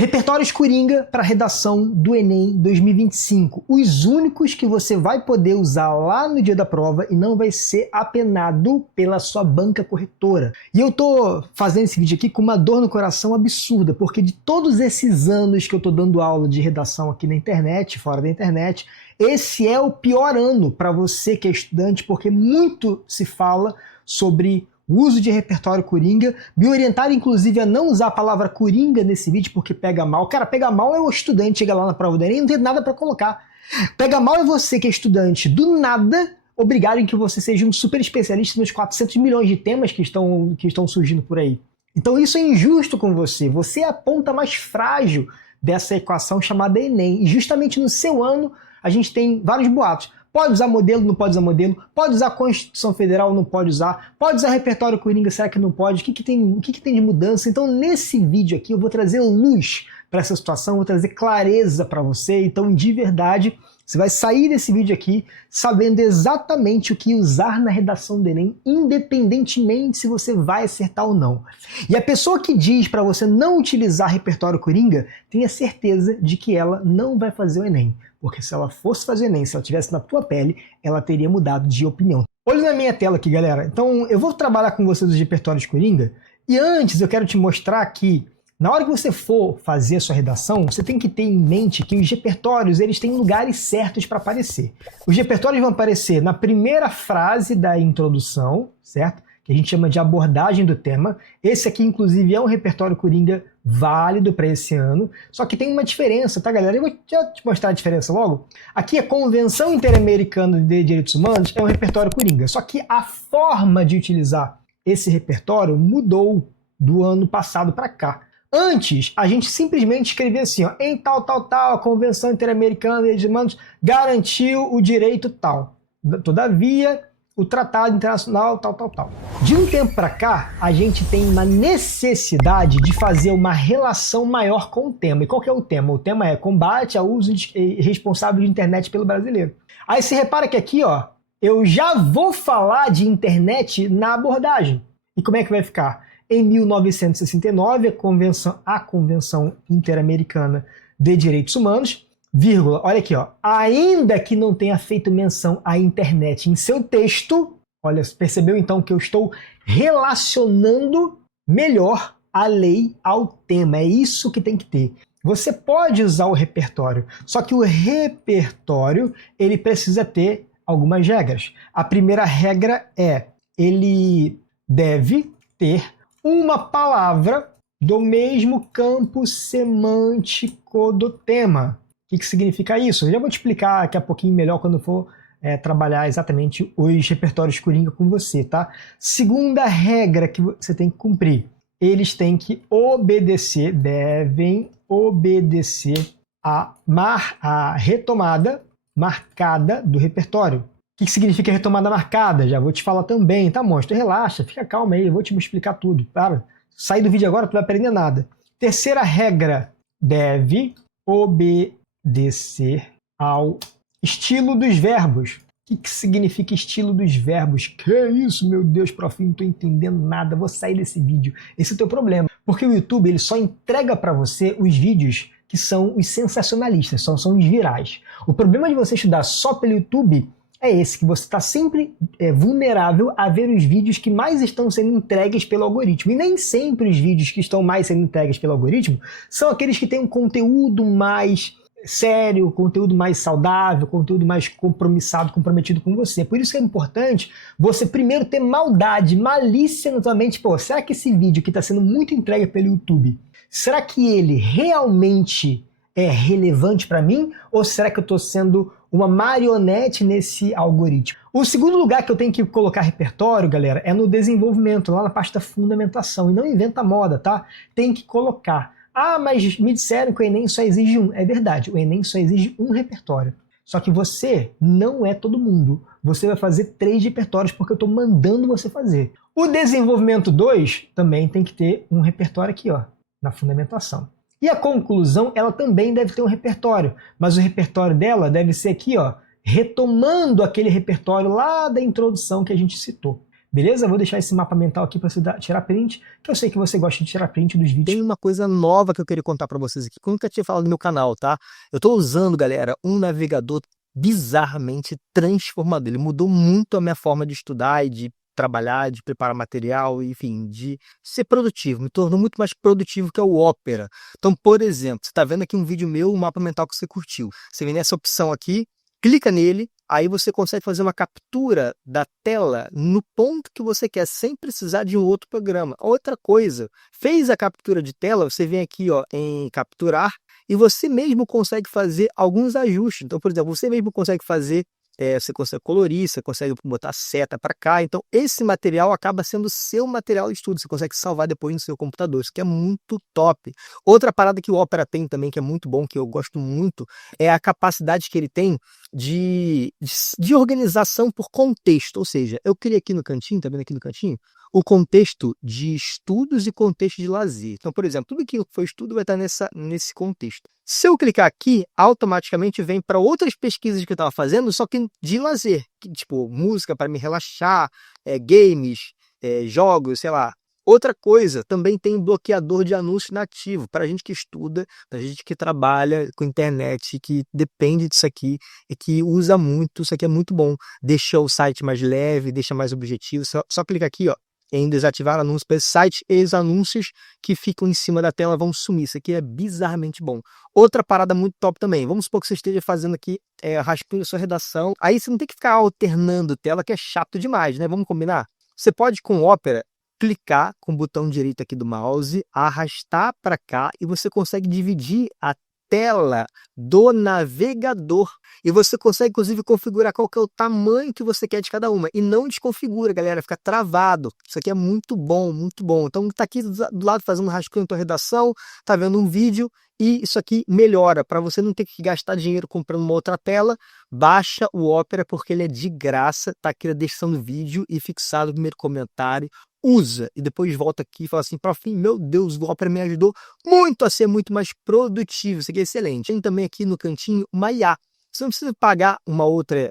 Repertórios Coringa para redação do Enem 2025. Os únicos que você vai poder usar lá no dia da prova e não vai ser apenado pela sua banca corretora. E eu tô fazendo esse vídeo aqui com uma dor no coração absurda, porque de todos esses anos que eu tô dando aula de redação aqui na internet, fora da internet, esse é o pior ano para você que é estudante, porque muito se fala sobre o uso de repertório coringa. Me orientaram, inclusive, a não usar a palavra coringa nesse vídeo, porque pega mal. Cara, pega mal é o estudante chega lá na prova do Enem e não tem nada para colocar. Pega mal é você que é estudante, do nada, obrigarem que você seja um super especialista nos 400 milhões de temas que estão surgindo por aí. Então isso é injusto com você. Você é a ponta mais frágil dessa equação chamada Enem. E justamente no seu ano, a gente tem vários boatos. Pode usar modelo, não pode usar modelo. Pode usar Constituição Federal, não pode usar. Pode usar repertório coringa, será que não pode? O que tem de mudança? Então, nesse vídeo aqui, eu vou trazer luz para essa situação, vou trazer clareza para você. Então, de verdade, você vai sair desse vídeo aqui sabendo exatamente o que usar na redação do Enem, independentemente se você vai acertar ou não. E a pessoa que diz para você não utilizar repertório coringa, tenha certeza de que ela não vai fazer o Enem. Porque se ela fosse fazer o Enem, se ela estivesse na tua pele, ela teria mudado de opinião. Olha na minha tela aqui, galera. Então, eu vou trabalhar com vocês os repertórios coringa. E antes, eu quero te mostrar que, na hora que você for fazer a sua redação, você tem que ter em mente que os repertórios, eles têm lugares certos para aparecer. Os repertórios vão aparecer na primeira frase da introdução, certo? Que a gente chama de abordagem do tema. Esse aqui, inclusive, é um repertório coringa válido para esse ano, só que tem uma diferença, tá, galera? Eu vou já te mostrar a diferença logo. Aqui a Convenção Interamericana de Direitos Humanos é um repertório coringa, só que a forma de utilizar esse repertório mudou do ano passado para cá. Antes, a gente simplesmente escrevia assim, ó, em tal, a Convenção Interamericana de Direitos Humanos garantiu o direito tal. Todavia, o Tratado Internacional, tal. De um tempo para cá, a gente tem uma necessidade de fazer uma relação maior com o tema. E qual que é o tema? O tema é combate ao uso irresponsável de internet pelo brasileiro. Aí você repara que aqui, ó, eu já vou falar de internet na abordagem. E como é que vai ficar? Em 1969, a Convenção Interamericana de Direitos Humanos, vírgula, olha aqui, ó, ainda que não tenha feito menção à internet em seu texto, olha, percebeu então que eu estou relacionando melhor a lei ao tema, é isso que tem que ter. Você pode usar o repertório, só que o repertório, ele precisa ter algumas regras. A primeira regra é, ele deve ter uma palavra do mesmo campo semântico do tema. O que significa isso? Eu já vou te explicar daqui a pouquinho melhor quando eu for trabalhar exatamente os repertórios coringa com você, tá? Segunda regra que você tem que cumprir. Eles têm que obedecer, devem obedecer a retomada marcada do repertório. O que significa retomada marcada? Já vou te falar também, tá, monstro? Relaxa, fica calma aí, eu vou te explicar tudo. Para, sai do vídeo agora, tu não vai aprender nada. Terceira regra, deve obedecer ao estilo dos verbos. O que significa estilo dos verbos? Que isso, meu Deus, prof, não estou entendendo nada, vou sair desse vídeo. Esse é o teu problema, porque o YouTube ele só entrega para você os vídeos que são os sensacionalistas, são os virais. O problema de você estudar só pelo YouTube é esse, que você está sempre vulnerável a ver os vídeos que mais estão sendo entregues pelo algoritmo. E nem sempre os vídeos que estão mais sendo entregues pelo algoritmo são aqueles que têm um conteúdo mais sério, conteúdo mais saudável, conteúdo mais comprometido com você. Por isso que é importante você primeiro ter maldade, malícia na sua mente. Pô, será que esse vídeo que está sendo muito entregue pelo YouTube, será que ele realmente é relevante para mim? Ou será que eu estou sendo uma marionete nesse algoritmo? O segundo lugar que eu tenho que colocar repertório, galera, é no desenvolvimento, lá na parte da fundamentação. E não inventa moda, tá? Tem que colocar. Ah, mas me disseram que o Enem só exige um. É verdade, o Enem só exige um repertório. Só que você não é todo mundo. Você vai fazer 3 repertórios porque eu estou mandando você fazer. O desenvolvimento 2 também tem que ter um repertório aqui, ó, na fundamentação. E a conclusão, ela também deve ter um repertório, mas o repertório dela deve ser aqui, ó, retomando aquele repertório lá da introdução que a gente citou. Beleza? Vou deixar esse mapa mental aqui para você tirar print, que eu sei que você gosta de tirar print dos vídeos. Tem uma coisa nova que eu queria contar para vocês aqui, que eu nunca tinha falado no meu canal, tá? Eu estou usando, galera, um navegador bizarramente transformador. Ele mudou muito a minha forma de estudar e de trabalhar, de preparar material, enfim, de ser produtivo. Me tornou muito mais produtivo que é o Opera. Então, por exemplo, você está vendo aqui um vídeo meu, um mapa mental que você curtiu. Você vem nessa opção aqui, clica nele, aí você consegue fazer uma captura da tela no ponto que você quer, sem precisar de um outro programa. Outra coisa, fez a captura de tela, você vem aqui ó, em capturar, e você mesmo consegue fazer alguns ajustes. Então, por exemplo, você mesmo consegue fazer, você consegue colorir, você consegue botar seta para cá. Então, esse material acaba sendo seu material de estudo. Você consegue salvar depois no seu computador. Isso que é muito top. Outra parada que o Opera tem também, que é muito bom, que eu gosto muito, é a capacidade que ele tem de organização por contexto. Ou seja, eu criei aqui no cantinho, tá vendo aqui no cantinho? O contexto de estudos e contexto de lazer. Então, por exemplo, tudo que foi estudo vai estar nesse contexto. Se eu clicar aqui, automaticamente vem para outras pesquisas que eu estava fazendo, só que de lazer. Tipo, música para me relaxar, games, jogos, sei lá. Outra coisa, também tem bloqueador de anúncios nativo. Para a gente que estuda, para a gente que trabalha com internet, que depende disso aqui e que usa muito, isso aqui é muito bom. Deixa o site mais leve, deixa mais objetivo. Só clicar aqui, ó, em desativar anúncios para esse site, e os anúncios que ficam em cima da tela vão sumir. Isso aqui é bizarramente bom. Outra parada muito top também. Vamos supor que você esteja fazendo aqui rascunho da sua redação. Aí você não tem que ficar alternando tela, que é chato demais, né? Vamos combinar? Você pode, com o Opera, clicar com o botão direito aqui do mouse, arrastar para cá e você consegue dividir a tela do navegador. E você consegue, inclusive, configurar qual que é o tamanho que você quer de cada uma. E não desconfigura, galera, fica travado. Isso aqui é muito bom, muito bom. Então, tá aqui do lado fazendo um rascunho na tua redação, tá vendo um vídeo, e isso aqui melhora, para você não ter que gastar dinheiro comprando uma outra tela. Baixa o Opera, porque ele é de graça, tá aqui na descrição do vídeo e fixado no primeiro comentário. Usa e depois volta aqui e fala assim, prof, meu Deus, o Opera me ajudou muito a ser muito mais produtivo. Isso aqui é excelente. Tem também aqui no cantinho uma IA. Você não precisa pagar uma outra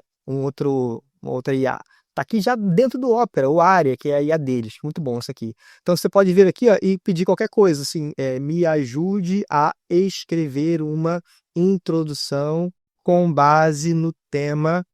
IA. Tá aqui já dentro do Opera, o Aria, que é a IA deles. Muito bom isso aqui. Então você pode vir aqui ó, e pedir qualquer coisa, assim, me ajude a escrever uma introdução com base no tema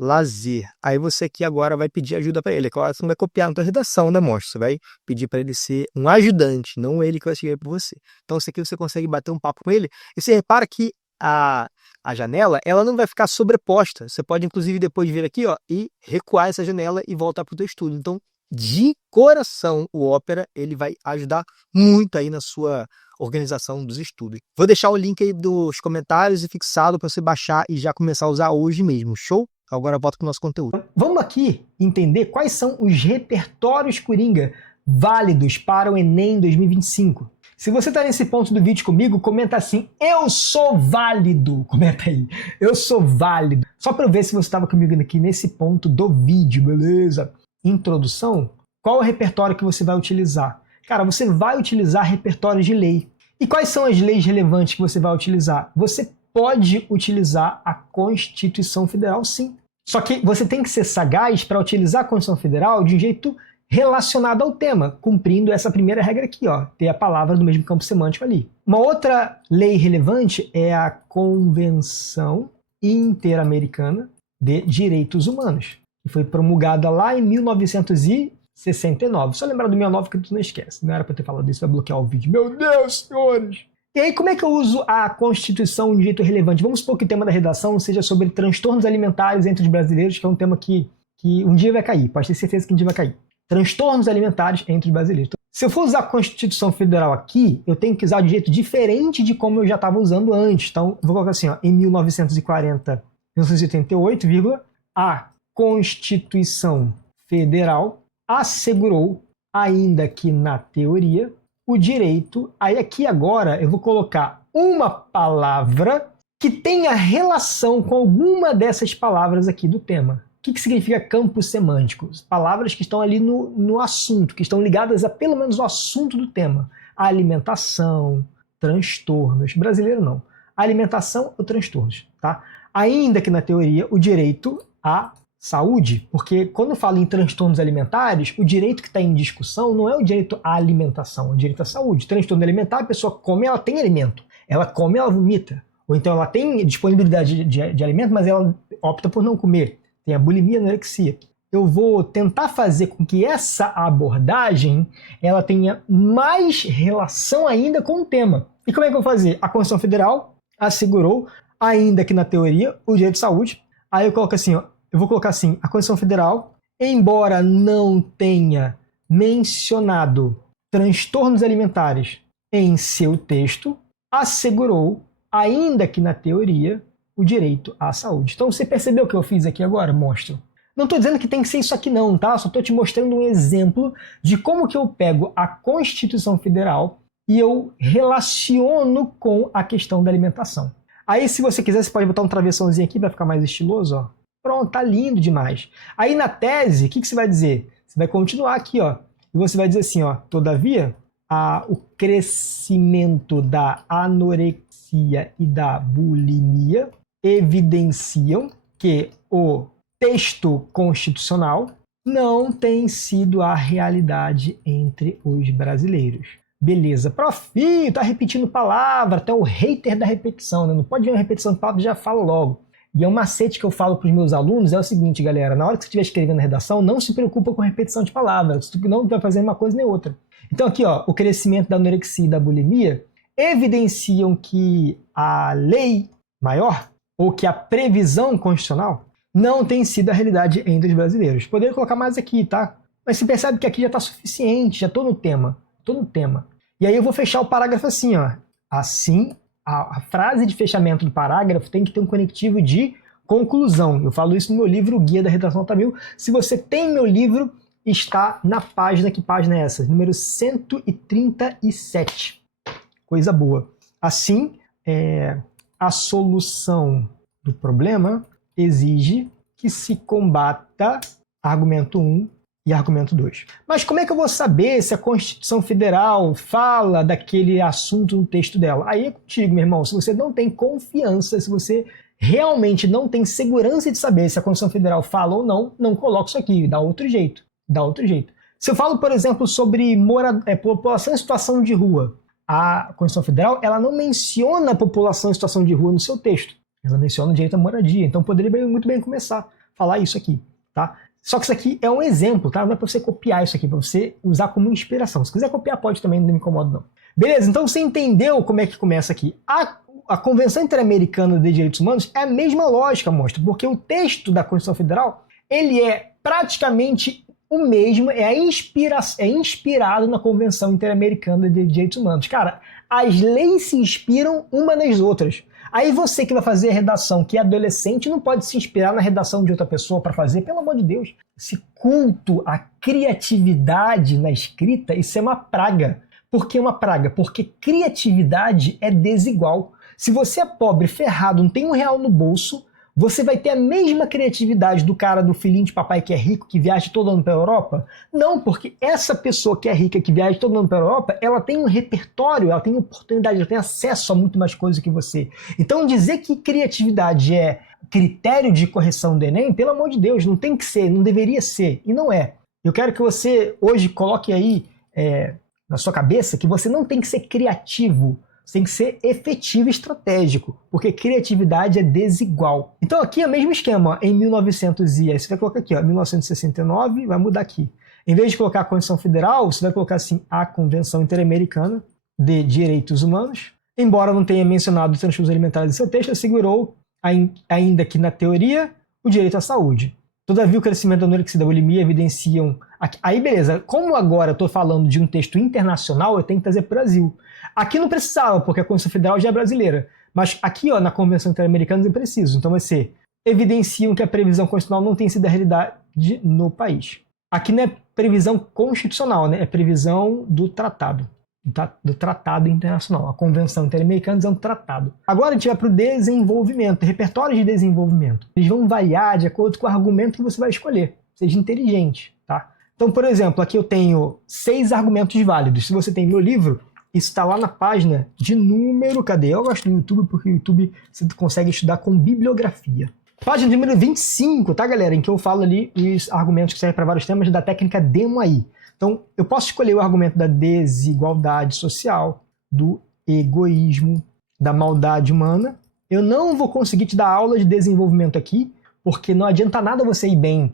lazer. Aí você aqui agora vai pedir ajuda para ele. Claro, você não vai copiar na tua redação, né, monstro? Você vai pedir para ele ser um ajudante, não ele que vai escrever por você. Então, isso aqui você consegue bater um papo com ele. E você repara que a janela, ela não vai ficar sobreposta. Você pode, inclusive, depois vir aqui, ó, e recuar essa janela e voltar para o teu estudo. Então, de coração, o Opera, ele vai ajudar muito aí na sua organização dos estudos. Vou deixar o link aí dos comentários e fixado para você baixar e já começar a usar hoje mesmo. Show? Agora volta com o nosso conteúdo. Vamos aqui entender quais são os repertórios Coringa válidos para o Enem 2025. Se você está nesse ponto do vídeo comigo, comenta assim, eu sou válido. Comenta aí, eu sou válido. Só para eu ver se você estava comigo aqui nesse ponto do vídeo, beleza? Introdução, qual é o repertório que você vai utilizar? Cara, você vai utilizar repertórios de lei. E quais são as leis relevantes que você vai utilizar? Você pode utilizar a Constituição Federal, sim. Só que você tem que ser sagaz para utilizar a Constituição Federal de um jeito relacionado ao tema, cumprindo essa primeira regra aqui, ó, ter a palavra do mesmo campo semântico ali. Uma outra lei relevante é a Convenção Interamericana de Direitos Humanos, que foi promulgada lá em 1969. Só lembrar do 69 que tu não esquece. Não era para ter falado isso, vai bloquear o vídeo. Meu Deus, senhores! E aí, como é que eu uso a Constituição de jeito relevante? Vamos supor que o tema da redação seja sobre transtornos alimentares entre os brasileiros, que é um tema que um dia vai cair. Pode ter certeza que um dia vai cair. Transtornos alimentares entre os brasileiros. Então, se eu for usar a Constituição Federal aqui, eu tenho que usar de jeito diferente de como eu já estava usando antes. Então, eu vou colocar assim, ó, em 1940, 1988, a Constituição Federal assegurou, ainda que na teoria, o direito. Aí aqui agora eu vou colocar uma palavra que tenha relação com alguma dessas palavras aqui do tema. O que significa campo semântico? Palavras que estão ali no assunto, que estão ligadas a pelo menos o assunto do tema. A alimentação, transtornos. Brasileiro não. Alimentação ou transtornos, tá? Ainda que na teoria o direito à saúde, porque quando eu falo em transtornos alimentares, o direito que está em discussão não é o direito à alimentação, é o direito à saúde. Transtorno alimentar, a pessoa come, ela tem alimento. Ela come, ela vomita. Ou então ela tem disponibilidade de alimento, mas ela opta por não comer. Tem a bulimia, a anorexia. Eu vou tentar fazer com que essa abordagem ela tenha mais relação ainda com o tema. E como é que eu vou fazer? A Constituição Federal assegurou, ainda que na teoria, o direito de saúde. Aí eu coloco assim, ó, eu vou colocar assim, a Constituição Federal, embora não tenha mencionado transtornos alimentares em seu texto, assegurou, ainda que na teoria, o direito à saúde. Então você percebeu o que eu fiz aqui agora? Mostro. Não estou dizendo que tem que ser isso aqui não, tá? Só estou te mostrando um exemplo de como que eu pego a Constituição Federal e eu relaciono com a questão da alimentação. Aí, se você quiser, você pode botar um travessãozinho aqui para ficar mais estiloso, ó. Pronto, tá lindo demais. Aí na tese, o que você vai dizer? Você vai continuar aqui, ó. E você vai dizer assim, ó. Todavia, o crescimento da anorexia e da bulimia evidenciam que o texto constitucional não tem sido a realidade entre os brasileiros. Beleza. Profinho, tá repetindo palavra, até o hater da repetição, né? Não pode ver uma repetição de palavra, já fala logo. E é um macete que eu falo para os meus alunos, é o seguinte, galera, na hora que você estiver escrevendo a redação, não se preocupa com repetição de palavras, não vai fazer uma coisa nem outra. Então aqui, ó, o crescimento da anorexia e da bulimia evidenciam que a lei maior, ou que a previsão constitucional, não tem sido a realidade entre os brasileiros. Poderia colocar mais aqui, tá? Mas você percebe que aqui já está suficiente, já estou no tema. E aí eu vou fechar o parágrafo assim, ó. Assim, a frase de fechamento do parágrafo tem que ter um conectivo de conclusão. Eu falo isso no meu livro, o Guia da Redação Nota 1000. Se você tem meu livro, está na página, que página é essa? Número 137. Coisa boa. Assim, a solução do problema exige que se combata argumento 1 e argumento 2. Mas como é que eu vou saber se a Constituição Federal fala daquele assunto no texto dela? Aí é contigo, meu irmão. Se você não tem confiança, se você realmente não tem segurança de saber se a Constituição Federal fala ou não coloca isso aqui, dá outro jeito. Se eu falo, por exemplo, sobre população em situação de rua, a Constituição Federal ela não menciona a população em situação de rua no seu texto. Ela menciona o direito à moradia. Então poderia muito bem começar a falar isso aqui, tá? Só que isso aqui é um exemplo, tá? Não é para você copiar isso aqui, é para você usar como inspiração. Se quiser copiar, pode também, não me incomoda não. Beleza, então você entendeu como é que começa aqui. A Convenção Interamericana de Direitos Humanos é a mesma lógica, mostra, porque o texto da Constituição Federal, ele é praticamente o mesmo, é inspirado na Convenção Interamericana de Direitos Humanos. Cara, as leis se inspiram uma nas outras. Aí você que vai fazer a redação, que é adolescente, não pode se inspirar na redação de outra pessoa para fazer, pelo amor de Deus. Esse culto à criatividade na escrita, isso é uma praga. Por que uma praga? Porque criatividade é desigual. Se você é pobre, ferrado, não tem R$1 no bolso, você vai ter a mesma criatividade do cara do filhinho de papai que é rico, que viaja todo ano para a Europa? Não, porque essa pessoa que é rica, que viaja todo ano para a Europa, ela tem um repertório, ela tem oportunidade, ela tem acesso a muito mais coisas que você. Então dizer que criatividade é critério de correção do Enem, pelo amor de Deus, não tem que ser, não deveria ser, e não é. Eu quero que você hoje coloque aí na sua cabeça que você não tem que ser criativo, você tem que ser efetivo e estratégico, porque criatividade é desigual. Então aqui é o mesmo esquema, ó, em 1900 e aí você vai colocar aqui, ó, 1969, vai mudar aqui. Em vez de colocar a Constituição Federal, você vai colocar assim, a Convenção Interamericana de Direitos Humanos. Embora não tenha mencionado os transtornos alimentares em seu texto, assegurou, ainda que na teoria, o direito à saúde. Todavia, o crescimento da anorexia e da bulimia evidenciam... Aí, beleza, como agora eu estou falando de um texto internacional, eu tenho que trazer para o Brasil. Aqui não precisava, porque a Constituição Federal já é brasileira. Mas aqui, ó, na Convenção Interamericana, é preciso. Então vai ser, evidenciam que a previsão constitucional não tem sido a realidade no país. Aqui não é previsão constitucional, né? É previsão do tratado. Do tratado internacional. A Convenção Interamericana é um tratado. Agora a gente vai para o desenvolvimento, repertório de desenvolvimento. Eles vão variar de acordo com o argumento que você vai escolher. Seja inteligente, tá? Então, por exemplo, aqui eu tenho 6 argumentos válidos. Se você tem meu livro, isso está lá na página de número... Cadê? Eu gosto do YouTube porque o YouTube você consegue estudar com bibliografia. Página número 25, tá, galera? Em que eu falo ali os argumentos que servem para vários temas da técnica Demo aí. Então, eu posso escolher o argumento da desigualdade social, do egoísmo, da maldade humana. Eu não vou conseguir te dar aula de desenvolvimento aqui, porque não adianta nada você ir bem,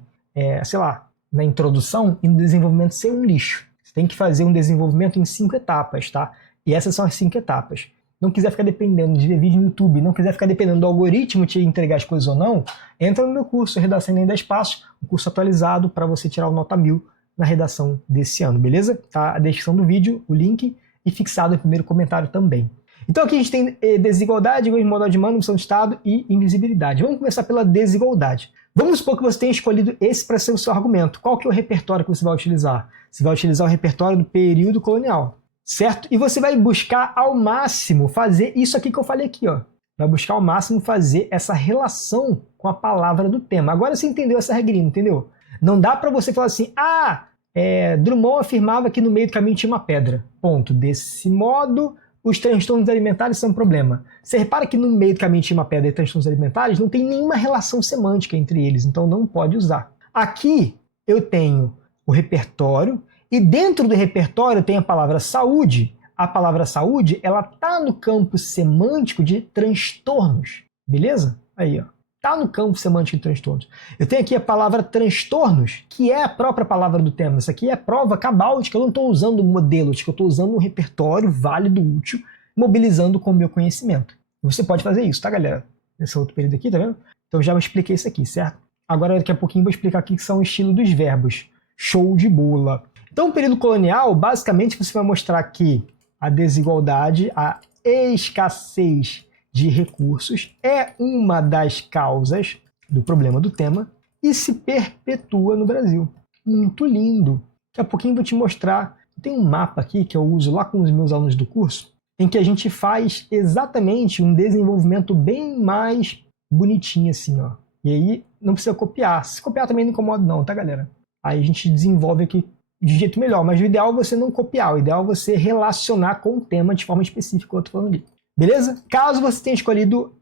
sei lá, na introdução e no desenvolvimento ser um lixo. Você tem que fazer um desenvolvimento em 5 etapas, tá? E essas são as 5 etapas. Não quiser ficar dependendo de ver vídeo no YouTube, não quiser ficar dependendo do algoritmo te entregar as coisas ou não, entra no meu curso Redação em 10 Passos, um curso atualizado para você tirar o nota 1000 na redação desse ano, beleza? Tá na descrição do vídeo, o link, e fixado no primeiro comentário também. Então aqui a gente tem desigualdade, egoísmo, maldade humana, missão de Estado e invisibilidade. Vamos começar pela desigualdade. Vamos supor que você tenha escolhido esse para ser o seu argumento. Qual que é o repertório que você vai utilizar? Você vai utilizar o repertório do período colonial, certo? E você vai buscar ao máximo fazer isso aqui que eu falei aqui, ó. Vai buscar ao máximo fazer essa relação com a palavra do tema. Agora você entendeu essa regrinha, entendeu? Não dá para você falar assim, Drummond afirmava que no meio do caminho tinha uma pedra. Ponto. Desse modo, os transtornos alimentares são um problema. Você repara que no meio do caminho tinha uma pedra e transtornos alimentares, não tem nenhuma relação semântica entre eles, então não pode usar. Aqui eu tenho o repertório, e dentro do repertório tem a palavra saúde. A palavra saúde, ela está no campo semântico de transtornos, beleza? Aí, ó. Está no campo semântico de transtornos. Eu tenho aqui a palavra transtornos, que é a própria palavra do tema. Isso aqui é prova cabal de que eu não estou usando um modelo, de que eu estou usando um repertório válido, útil, mobilizando com o meu conhecimento. Você pode fazer isso, tá, galera? Nesse outro período aqui, tá vendo? Então eu já expliquei isso aqui, certo? Agora, daqui a pouquinho, eu vou explicar aqui que são o estilo dos verbos. Show de bola! Então, o período colonial, basicamente, você vai mostrar que a desigualdade, a escassez de recursos é uma das causas do problema do tema e se perpetua no Brasil. Muito lindo! Daqui a pouquinho eu vou te mostrar. Tem um mapa aqui que eu uso lá com os meus alunos do curso, em que a gente faz exatamente um desenvolvimento bem mais bonitinho assim, ó. E aí não precisa copiar. Se copiar também não incomoda não, tá, galera? Aí a gente desenvolve aqui de jeito melhor, mas o ideal é você não copiar, o ideal é você relacionar com o tema de forma específica que eu estou falando ali. Beleza? Caso você tenha escolhido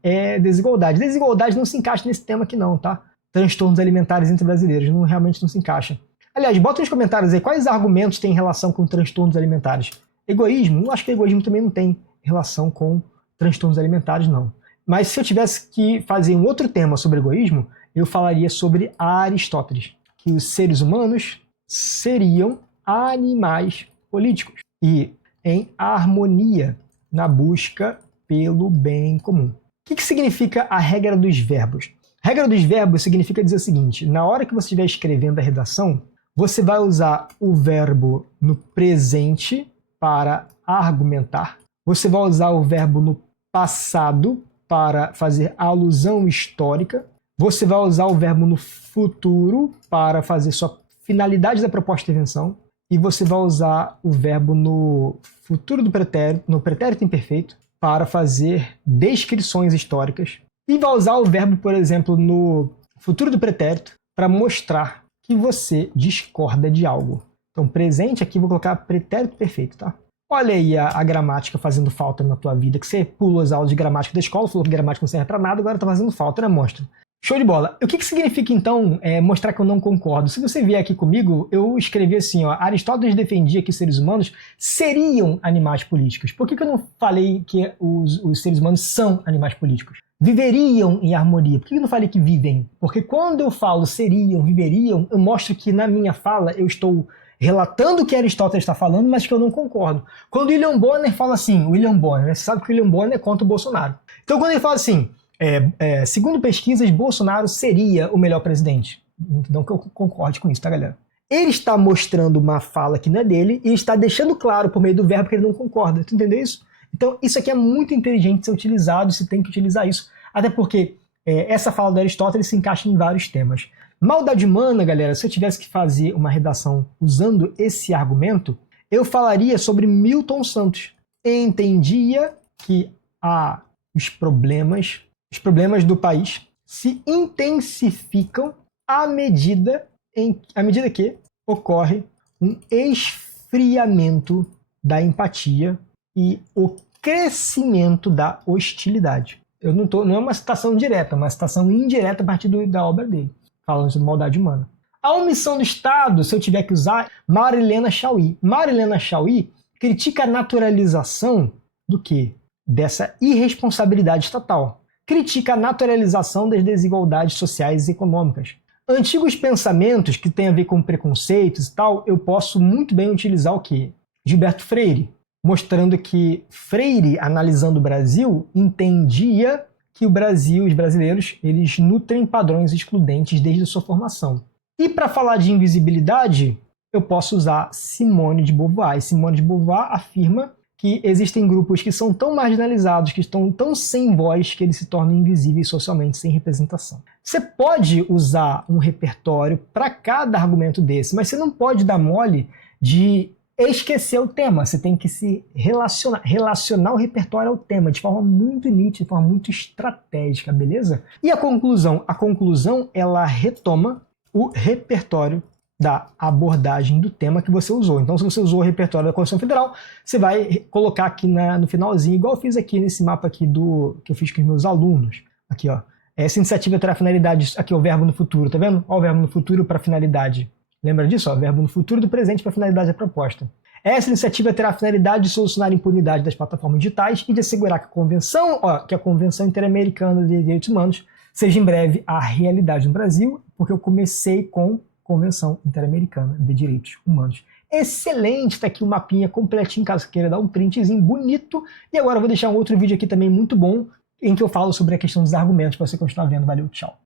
desigualdade. Desigualdade não se encaixa nesse tema aqui não, tá? Transtornos alimentares entre brasileiros, realmente não se encaixa. Aliás, bota nos comentários aí quais argumentos têm relação com transtornos alimentares. Egoísmo? Eu acho que egoísmo também não tem relação com transtornos alimentares, não. Mas se eu tivesse que fazer um outro tema sobre egoísmo, eu falaria sobre Aristóteles, que os seres humanos seriam animais políticos e em harmonia na busca pelo bem comum. O que significa a regra dos verbos? A regra dos verbos significa dizer o seguinte: na hora que você estiver escrevendo a redação, você vai usar o verbo no presente para argumentar, você vai usar o verbo no passado para fazer alusão histórica, você vai usar o verbo no futuro para fazer sua finalidade da proposta de intervenção, e você vai usar o verbo no futuro do pretérito, no pretérito imperfeito, para fazer descrições históricas, e vai usar o verbo, por exemplo, no futuro do pretérito, para mostrar que você discorda de algo. Então, presente aqui, vou colocar pretérito perfeito, tá? Olha aí a gramática fazendo falta na tua vida, que você pulou as aulas de gramática da escola, falou que gramática não serve para nada, agora tá fazendo falta, né, monstro? Show de bola. O que significa, então, mostrar que eu não concordo? Se você vier aqui comigo, eu escrevi assim, ó, Aristóteles defendia que os seres humanos seriam animais políticos. Por que eu não falei que os seres humanos são animais políticos? Viveriam em harmonia. Por que eu não falei que vivem? Porque quando eu falo seriam, viveriam, eu mostro que na minha fala eu estou relatando o que Aristóteles está falando, mas que eu não concordo. Quando William Bonner fala assim, William Bonner, você sabe que o William Bonner é contra o Bolsonaro. Então quando ele fala assim, segundo pesquisas, Bolsonaro seria o melhor presidente. Não que eu concorde com isso, tá, galera? Ele está mostrando uma fala que não é dele e está deixando claro por meio do verbo que ele não concorda. Tu entendeu isso? Então, isso aqui é muito inteligente de ser utilizado, você tem que utilizar isso. Até porque essa fala do Aristóteles se encaixa em vários temas. Maldade humana, galera, se eu tivesse que fazer uma redação usando esse argumento, eu falaria sobre Milton Santos. Entendia que os problemas do país se intensificam à medida que ocorre um esfriamento da empatia e o crescimento da hostilidade. Não é uma citação direta, é uma citação indireta a partir da obra dele, falando sobre maldade humana. A omissão do Estado, se eu tiver que usar, Marilena Chauí. Marilena Chauí critica a naturalização do quê? Dessa irresponsabilidade estatal. Critica a naturalização das desigualdades sociais e econômicas. Antigos pensamentos que têm a ver com preconceitos e tal, eu posso muito bem utilizar o quê? Gilberto Freire, mostrando que Freire, analisando o Brasil, entendia que o Brasil, os brasileiros, eles nutrem padrões excludentes desde a sua formação. E para falar de invisibilidade, eu posso usar Simone de Beauvoir. E Simone de Beauvoir afirma que existem grupos que são tão marginalizados, que estão tão sem voz, que eles se tornam invisíveis socialmente, sem representação. Você pode usar um repertório para cada argumento desse, mas você não pode dar mole de esquecer o tema. Você tem que se relacionar o repertório ao tema de forma muito nítida, de forma muito estratégica, beleza? E a conclusão? A conclusão, ela retoma o repertório da abordagem do tema que você usou. Então, se você usou o repertório da Constituição Federal, você vai colocar aqui no finalzinho, igual eu fiz aqui nesse mapa aqui que eu fiz com os meus alunos. Aqui, ó. Essa iniciativa terá finalidade, aqui o verbo no futuro, tá vendo? Ó, o verbo no futuro para finalidade. Lembra disso? Ó, verbo no futuro do presente para finalidade da proposta. Essa iniciativa terá a finalidade de solucionar a impunidade das plataformas digitais e de assegurar que a Convenção Interamericana de Direitos Humanos seja em breve a realidade no Brasil, porque eu comecei com Convenção Interamericana de Direitos Humanos. Excelente, tá aqui o mapinha completinho, caso você queira dar um printzinho bonito. E agora eu vou deixar um outro vídeo aqui também muito bom, em que eu falo sobre a questão dos argumentos, para você continuar vendo. Valeu, tchau.